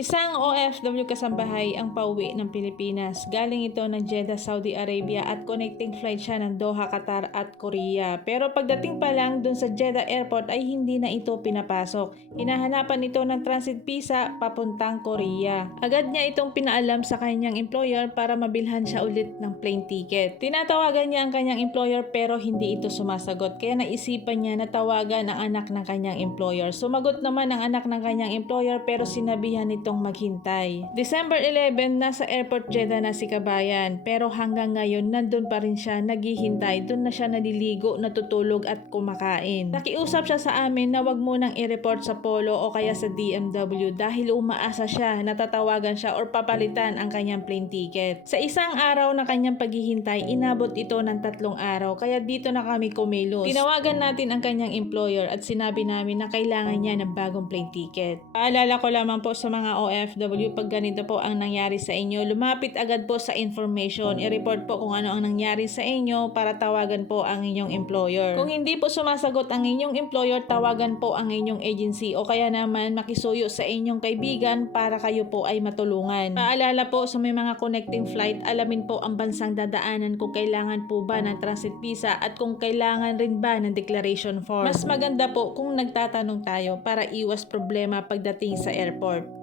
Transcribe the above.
Isang OFW kasambahay ang pauwi ng Pilipinas. Galing ito ng Jeddah, Saudi Arabia at connecting flight siya ng Doha, Qatar at Korea. Pero pagdating pa lang dun sa Jeddah Airport ay hindi na ito pinapasok. Hinahanapan ito ng transit visa papuntang Korea. Agad niya itong pinaalam sa kanyang employer para mabilhan siya ulit ng plane ticket. Tinatawagan niya ang kanyang employer pero hindi ito sumasagot. Kaya naisipan niya na tawagan ang anak ng kanyang employer. Sumagot naman ang anak ng kanyang employer pero sinabihan itong maghintay. December 11, nasa airport Jeddah na si Kabayan, pero hanggang ngayon nandun pa rin siya naghihintay. Doon na siya naliligo, natutulog at kumakain. Nakiusap siya sa amin na wag munang i-report sa Polo o kaya sa DMW dahil umaasa siya na tatawagan siya or papalitan ang kanyang plane ticket. Sa isang araw na kanyang paghihintay, inabot ito ng 3 araw kaya dito na kami kumilos. Tinawagan natin ang kanyang employer at sinabi namin na kailangan niya ng bagong plane ticket. Paalala ko lamang po sa mga OFW, pag ganito po ang nangyari sa inyo, lumapit agad po sa information. I-report po kung ano ang nangyari sa inyo para tawagan po ang inyong employer. Kung hindi po sumasagot ang inyong employer, tawagan po ang inyong agency o kaya naman makisuyo sa inyong kaibigan para kayo po ay matulungan. Paalala po sa may mga connecting flight, alamin po ang bansang dadaanan kung kailangan po ba ng transit visa at kung kailangan rin ba ng declaration form. Mas maganda po kung nagtatanong tayo para iwas problema pagdating sa airport.